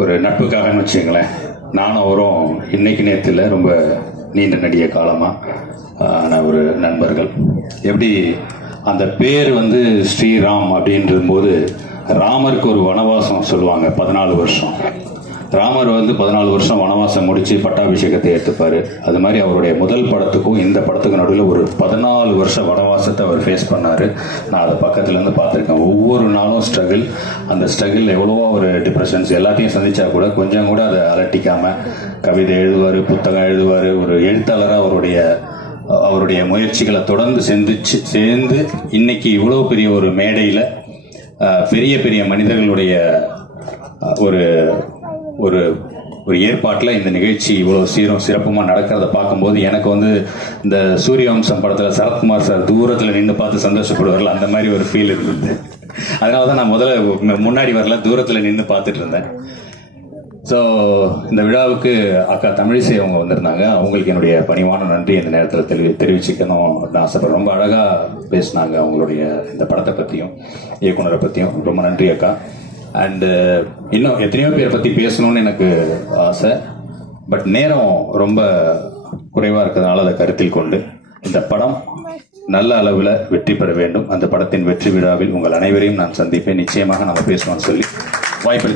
ஒரு நட்புக்காகன்னு வச்சுக்கங்களேன். நானும் அவரும் இன்னைக்கு நேரத்தில் ரொம்ப நீண்ட நடிக காலமாக நான் ஒரு நண்பர்கள். எப்படி அந்த பேர் வந்து ஸ்ரீராம் அப்படின்றது போது ராமருக்கு ஒரு வனவாசம் சொல்லுவாங்க பதினாலு வருஷம். ராமர் வந்து பதினாலு வருஷம் வனவாசம் முடிச்சு பட்டாபிஷேகத்தை ஏற்றுப்பாரு அது மாதிரி அவருடைய முதல் படத்துக்கும் இந்த படத்துக்கு நடுவில் ஒரு பதினாலு வருஷ வனவாசத்தை அவர் ஃபேஸ் பண்ணாரு. நான் அதை பக்கத்துலேருந்து பார்த்துருக்கேன். ஒவ்வொரு நாளும் ஸ்ட்ரகிள் அந்த ஸ்ட்ரகிள் எவ்வளவோ ஒரு டிப்ரெஷன்ஸ் எல்லாத்தையும் சந்திச்சா கூட கொஞ்சம் கூட அதை அலட்டிக்காம கவிதை எழுதுவார் புத்தகம் எழுதுவார். ஒரு எழுத்தாளராக அவருடைய அவருடைய முயற்சிகளை தொடர்ந்து செஞ்சுச்சு சேர்ந்து இன்னைக்கு இவ்வளோ பெரிய ஒரு மேடையில் பெரிய பெரிய மனிதர்களுடைய ஒரு ஒரு ஒரு ஏற்பாட்டில் இந்த நிகழ்ச்சி இவ்வளோ சீரும் சிறப்புமாக நடக்கிறத பார்க்கும்போது எனக்கு வந்து இந்த சூரியவம்சம் படத்தில் சரத்குமார் சார் தூரத்தில் நின்று பார்த்து சந்தோஷப்படுவார்ல அந்த மாதிரி ஒரு ஃபீல் இருந்தது. அதனால தான் நான் முதல்ல மு- முன்னாடி வரல தூரத்தில் நின்று பார்த்துட்டு இருந்தேன். ஸோ இந்த விழாவுக்கு அக்கா தமிழிசை அவங்க வந்திருந்தாங்க. அவங்களுக்கு என்னுடைய பணிவான நன்றி. இந்த நேரத்தில் தெரிவி தெரிவிச்சுக்கணும் அப்படின்னு ஆசைப்படுறேன் ரொம்ப அழகாக பேசினாங்க அவங்களுடைய இந்த படத்தை பற்றியும் இயக்குனரை பற்றியும் ரொம்ப நன்றி அக்கா. அண்டு uh, இன்னும் எத்தனையோ பேரை பற்றி பேசணும்னு எனக்கு ஆசை. பட் நேரம் ரொம்ப குறைவாக இருக்கிறதுனால அதை கருத்தில் கொண்டு இந்த படம் நல்ல அளவில் வெற்றி பெற வேண்டும். அந்த படத்தின் வெற்றி விழாவில் உங்கள் அனைவரையும் நான் சந்திப்பேன். நிச்சயமாக நம்ம பேசுவோம்னு சொல்லி வாய்ப்பு